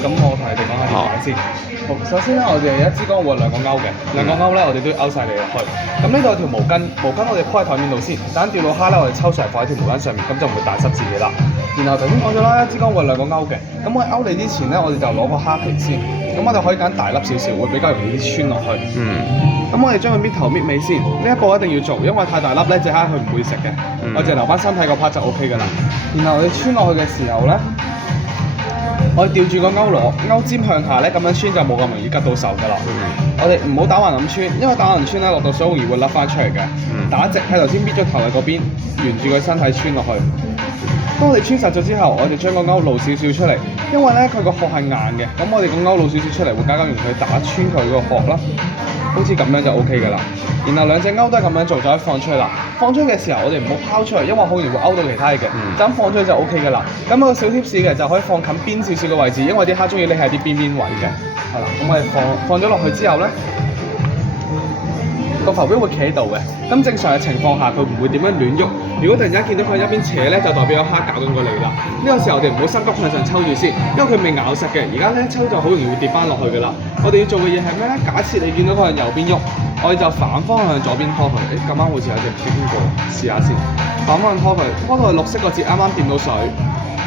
咁我同你哋講下點玩先。好，首先咧，我哋一支竿會有兩個勾嘅，兩個勾咧，我哋都要勾晒你入去。咁呢度有條毛巾，我哋鋪喺台面度先，等釣到蝦咧，我哋抽上嚟放喺條毛巾上面，咁就唔會彈濕自己啦。然後頭先講咗啦，一支竿會有兩個勾嘅，咁我勾你之前咧，我哋就攞個蝦皮先，咁我哋可以揀大粒少少，會比較容易啲穿落去。咁我哋將佢搣頭搣尾先，呢一步一定要做，因為太大粒咧，隻蝦佢唔會食嘅，我淨係留翻身體個 part 就 O K 㗎啦。然後我哋穿落去嘅時候咧，我哋吊住個勾尖向下咧，咁樣穿就冇咁容易拮到手㗎啦。我哋唔好打橫咁穿，因為打橫穿咧落到水好容易會甩翻出嚟嘅。打直喺頭先搣咗頭嘅嗰邊，沿住佢身體穿落去。當我哋穿實咗之後，我哋將個勾露少少出嚟，因為咧佢個殼係硬嘅，咁我哋個勾露少少出嚟會更加容易去打穿佢個殼啦。好似咁樣就 O K 㗎啦。然後兩隻勾都係咁樣做，就可以放出去啦。放出去嘅時候，我哋唔好拋出去，因為好容易會勾到其他嘢嘅。就咁放出去就 O K 㗎啦。咁個小貼士嘅就可以放近邊少少嘅位置，因為啲蝦中意匿喺啲邊位嘅。係啦，咁我哋放咗落去之後咧，個浮標會企喺度嘅。咁正常嘅情況下，佢唔會點樣亂喐。如果突然間見到佢一邊扯咧，就代表有蝦搞緊過嚟啦。呢個時候我哋唔好心急向上抽住先，因為佢未咬實嘅。而家咧抽就好容易會跌翻落去㗎啦。我哋要做嘅嘢係咩咧？假設你見到佢向右邊喐，我哋就反方向左邊拖佢。咁啱好似有隻經過，試下先。反方向拖佢，拖到綠色個節啱啱掂到水。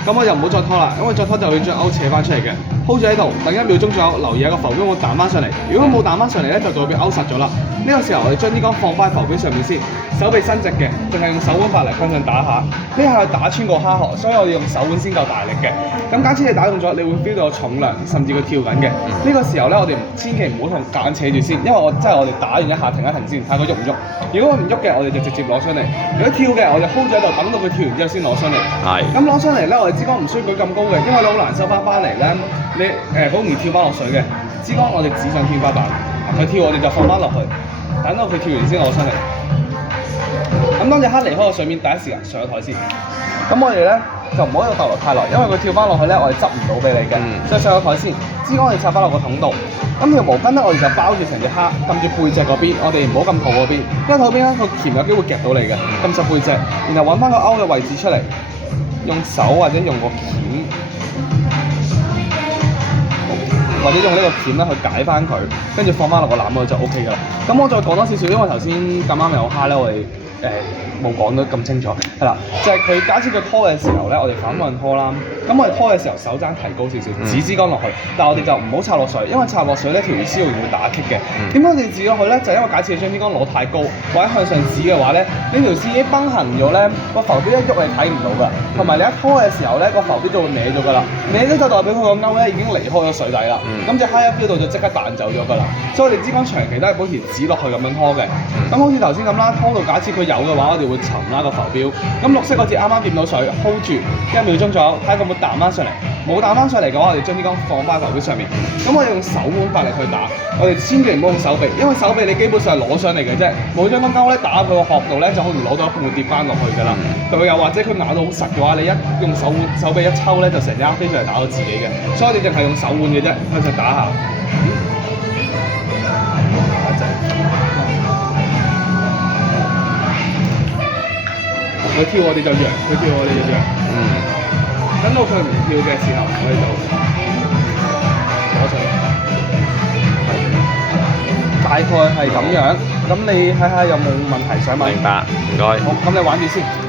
咁我就唔好再拖啦，因為再拖就會將勾扯翻出嚟嘅。hold 住喺度，等1秒鐘左右，留意下個浮標會彈翻上嚟。如果冇彈翻上嚟咧，就代表勾實咗啦。呢個時候我哋將啲竿放翻喺浮標上面先，手臂伸直嘅，淨係用手腕發力向上打下。呢下打穿個蝦殼，所以我哋用手腕先夠大力嘅。咁假設你打中咗，你會 feel 到有重量，甚至佢跳緊嘅。呢個時候咧，我哋千祈唔好同夾硬扯住先，因為我打完一下停一停先，睇佢喐唔喐。如果佢唔喐嘅，我哋就直接攞上嚟；如果跳嘅，我哋 hold 住喺度，等到佢跳完之後先攞上嚟。咁攞上嚟咧，我哋支竿唔需要舉咁高嘅，因為你好難收翻嚟咧。你好容易跳翻落水嘅。支竿我哋指上天花板，佢跳我哋就放翻落去，等到佢跳完先攞上嚟。咁當隻蝦離開個水面，第一時間上咗台先。咁我哋咧就唔好喺度逗留太耐，因為佢跳翻落去咧，我哋執唔到俾你嘅。所以上咗台先，支竿我哋插翻落個桶度。咁條毛巾咧，我哋就包住成隻蝦，撳住背脊嗰邊，我哋唔好撳肚嗰邊，因為肚邊咧個鉗有機會夾到你嘅，撳實背脊，然後揾翻個勾嘅位置出嚟，用手或者用個鉗。或者用呢個鉗咧去解翻佢，跟住放翻落個籃度就 O K 㗎啦。咁我再講多少少，因為頭先咁啱有蝦咧，我哋冇講得咁清楚，係啦，就係佢假設佢拖嘅時候咧，我哋反向拖啦。咁我哋拖嘅時候手踭提高少少，指支竿落去，但係我哋就唔好插落水，因為插落水咧條魚絲會打棘嘅。點解我哋指落去咧？就係因為假設你將支竿攞太高，或者向上指嘅話咧，呢條絲已經崩行咗咧，個浮標一喐你睇唔到㗎，同埋你一拖嘅時候咧，個浮標就會歪咗㗎啦，歪咗就代表佢個鈎咧已經離開咗水底啦。咁隻蝦一飆到就即刻彈走咗㗎啦。所以我哋支竿長期都係保持指落去咁樣拖嘅。咁好似頭先咁啦，拖到假設佢有嘅話，我哋會沉啦個浮標。咁綠色嗰節啱啱掂到水 ，hold 住1秒鐘左右，睇下佢會彈翻上嚟。冇彈翻上嚟嘅話，我哋將啲竿放翻浮標上面。咁我哋用手腕發力去打，我哋千祈唔好用手臂，因為手臂你基本上係攞上嚟嘅啫。冇將個鈎咧打佢個殼度咧，就好容易攞到一半會跌翻落去㗎啦。又或者佢咬到好實嘅話，你一用手臂一抽咧，就成隻蝦飛上嚟打到自己嘅。所以我哋淨係用手腕嘅啫，向上打下。佢跳我哋就揚，佢跳我哋就揚。等到佢唔跳嘅時候，我哋就攞上嚟。大概係咁樣。咁你睇下有冇問題想問？明白，唔該。好，咁你玩住先。